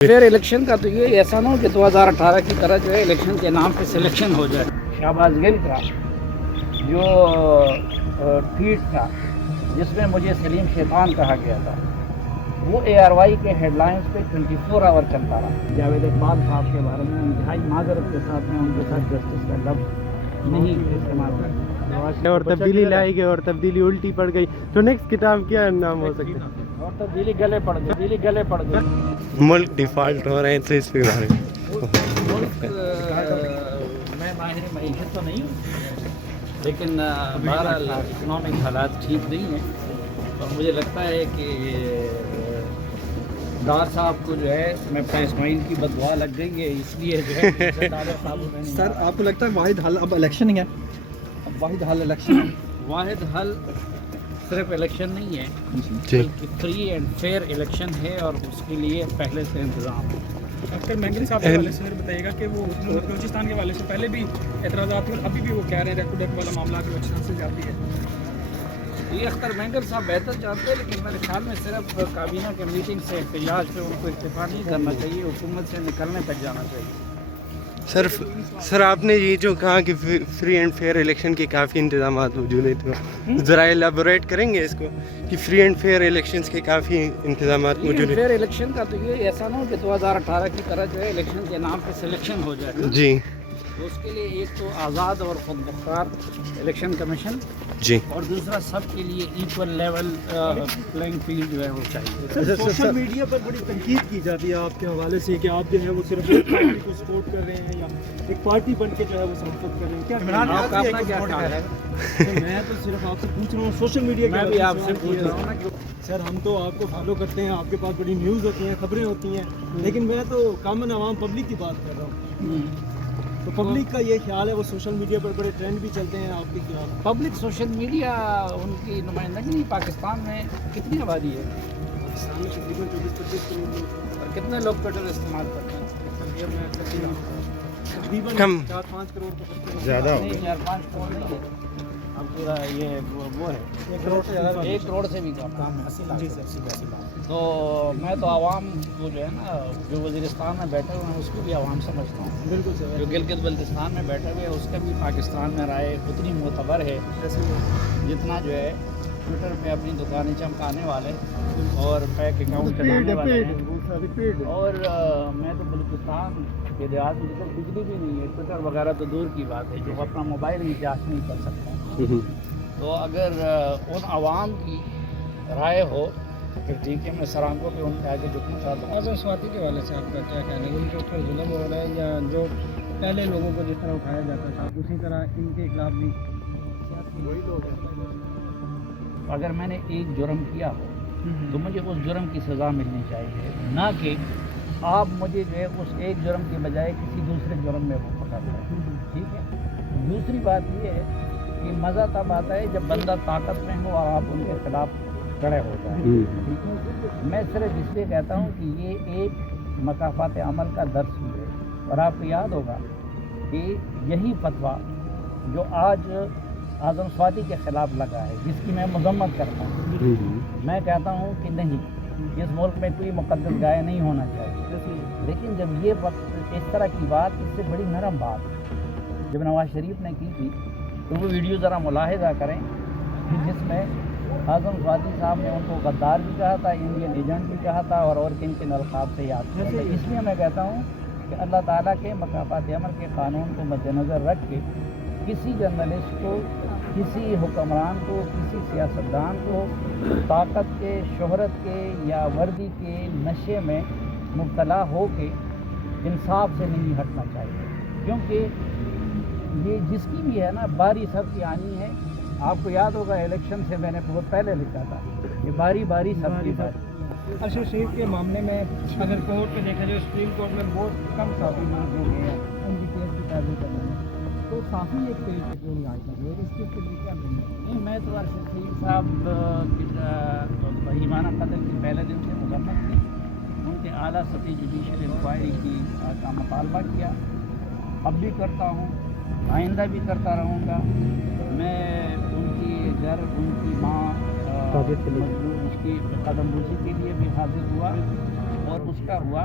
پھر الیکشن کا تو یہ ایسا نہ ہو کہ 2018 کی طرح جو ہے الیکشن کے نام پہ سلیکشن ہو جائے. شہباز گل کا جو ٹویٹ تھا جس میں مجھے سلیم شیطان کہا گیا تھا وہ ARY کے ہیڈ لائنز پہ 24 آور چلتا رہا. جاوید اقبال صاحب کے بارے میں انتہائی معذرت کے ساتھ میں ان کے ساتھ جسٹس کا لفظ نہیں استعمال کرتا. اور تبدیلی لائی گئی اور تبدیلی الٹی پڑ گئی تو نیکسٹ کتاب کیا نام ہو سکتا ہے؟ اور تبدیلی گلے پڑ گئی. ملک ڈیفالٹ ہو رہے ہیں تو اس پہ ملک میں ماہر معیشت تو نہیں ہوں لیکن بہرحال اکنامک حالات ٹھیک نہیں ہیں اور مجھے لگتا ہے کہ ڈار صاحب کو جو ہے میں اپنا اسماعیل کی بددعا لگ گئی ہے اس لیے جو ہے سر آپ کو لگتا ہے واحد حل اب الیکشن ہی ہے؟ اب واحد حل الیکشن ہے؟ واحد حل صرف الیکشن نہیں ہے جی بلکہ فری اینڈ فیئر الیکشن ہے اور اس کے لیے پہلے سے انتظام ہے. ڈاکٹر مینگل صاحب کے حوالے سے بتائیے گا کہ وہ بلوچستان کے حوالے سے پہلے بھی اعتراضات ہوئے ابھی بھی وہ کہہ رہے ہیں ریکو ڈیک والا معاملہ بلوچستان سے جاتی ہے. یہ اختر مینگل صاحب بہتر جانتے ہیں لیکن میرے خیال میں صرف کابینہ کے میٹنگ سے احتجاج پہ ان کو اکتفا نہیں کرنا چاہیے, حکومت سے نکلنے تک جانا چاہیے. سر آپ نے یہ جو کہا کہ فری اینڈ فیئر الیکشن کے کافی انتظامات موجود ہیں تو ذرا ایلیبوریٹ کریں گے اس کو کہ فری اینڈ فیئر الیکشنز کے کافی انتظامات موجود ہیں؟ فیئر الیکشن کا تو یہ ایسا نہ ہو کہ 2018 کی طرح جو ہے الیکشن کے نام پہ سلیکشن ہو جائے. جی تو اس کے لیے ایک تو آزاد اور خود مختار الیکشن کمیشن جی اور دوسرا سب کے لیے ایکول لیول پلینگ فیلڈ جو ہے وہ چاہیے. سوشل میڈیا پر بڑی تنقید کی جاتی ہے آپ کے حوالے سے کہ آپ جو ہے وہ صرف ایک پارٹی کو سپورٹ کر رہے ہیں یا ایک پارٹی بن کے جو ہے وہ سپورٹ کر رہے ہیں. کیا آپ کا اپنا کیا خیال ہے؟ میں تو صرف آپ سے پوچھ رہا ہوں سوشل میڈیا میں بھی آپ سے پوچھ رہا ہوں نا کہ سر ہم تو آپ کو فالو کرتے ہیں, آپ کے پاس بڑی نیوز ہوتی ہیں, خبریں ہوتی ہیں, لیکن میں تو کامن عوام پبلک کی بات کر رہا ہوں. تو پبلک کا یہ خیال ہے وہ سوشل میڈیا پر بڑے ٹرینڈ بھی چلتے ہیں آپ کے خلاف. پبلک سوشل میڈیا ان کی نمائندگی نہیں. پاکستان میں کتنی آبادی ہے؟ پاکستان میں تقریباً 24-25 کروڑ لوگ اور کتنے لوگ ٹویٹر استعمال کرتے ہیں؟ تقریباً کم 4-5 کروڑ تو کرتے ہیں. زیادہ نہیں 4-5 کروڑ نہیں ہے. اب پورا یہ وہ ہے 1 کروڑ سے زیادہ 1 کروڑ سے بھی کم ہے. 80 لاکھ. جی سر 80 لاکھ. تو میں تو عوام کو جو ہے نا جو وزیرستان میں بیٹھے ہوئے ہیں اس کو بھی عوام سمجھتا ہوں. بالکل سر. جو گلگت بلتستان میں بیٹھے ہوئے ہیں اس کا بھی پاکستان میں رائے اتنی معتبر ہے جتنا جو ہے ٹویٹر پہ اپنی دکانیں چمکانے والے اور فیک اکاؤنٹ چلانے والے ہیں. اور میں تو بلوچستان کے دیہات میں جدھر بجلی بھی نہیں ہے, ٹویٹر وغیرہ تو دور کی بات ہے, جو اپنا موبائل بھی چارج نہیں کر سکتا. تو اگر ان عوام کی رائے ہو کہ ٹھیک ہے میں سرانگوں پہ ان کے آگے جھکنا چاہتا ہوں. اعظم سواتی کے حوالے سے آپ کا کیا خیال ہے؟ ان کے اوپر ظلم ہو رہا ہے یا جو پہلے لوگوں کو جس طرح اٹھایا جاتا تھا اسی طرح ان کے خلاف بھی وہی لوگ ہیں؟ اگر میں نے ایک جرم کیا ہو تو مجھے اس جرم کی سزا ملنی چاہیے, نہ کہ آپ مجھے جو ہے اس ایک جرم کے بجائے کسی دوسرے جرم میں وہ پکڑ رہے ہیں. ٹھیک ہے. دوسری بات یہ ہے کہ مزہ تب آتا ہے جب بندہ طاقت میں ہو اور آپ ان کے خلاف کھڑے ہو جائیں. ٹھیک ہے. میں صرف اس لیے کہتا ہوں کہ یہ ایک مکافات عمل کا درس بھی ہے. اور آپ کو یاد ہوگا کہ یہی فتویٰ جو آج اعظم سواتی کے خلاف لگا ہے جس کی میں مذمت کرتا ہوں, میں کہتا ہوں کہ نہیں, اس ملک میں کوئی مقدس گائے نہیں ہونا چاہیے. لیکن جب یہ وقت اس طرح کی بات, اس سے بڑی نرم بات جب نواز شریف نے کی تھی تو وہ ویڈیو ذرا ملاحظہ کریں کہ جس میں اعظم سواتی صاحب نے ان کو غدار بھی کہا تھا, انڈین ایجنٹ بھی کہا تھا اور کن کن القاب سے یاد کیا تھا. اس لیے میں کہتا ہوں کہ اللہ تعالیٰ کے مکافات عمل کے قانون کو مد نظر رکھ کے کسی جرنلسٹ کو, کسی حکمران کو, کسی سیاستدان کو طاقت کے, شہرت کے یا وردی کے نشے میں مبتلا ہو کے انصاف سے نہیں ہٹنا چاہیے. کیونکہ یہ جس کی بھی ہے نا باری سب کی آنی ہے. آپ کو یاد ہوگا الیکشن سے میں نے بہت پہلے لکھا تھا کہ باری باری سب کی باری. اشرف شریف کے معاملے میں اگر کورٹ پہ دیکھا جائے سپریم کورٹ میں بہت کم صافی مان ہو گئے ہیں ان کی کیس کی پیروی کرنے میں, تو صافی ایک پیج پہ کیوں نہیں آئی سکتی؟ اس چیز کے لیے کیا نہیں؟ میں تو ارشد شریف صاحب بہیمانہ قتل کے پہلے دن سے مذمت کی, ان کے اعلیٰ سطحی جوڈیشل انکوائری کی کا مطالبہ کیا, اب بھی کرتا ہوں, آئندہ بھی کرتا رہوں گا. میں ان کی گھر, ان کی ماں اس کی قدم بوسی کے لیے بھی حاضر ہوا اور اس کا ہوا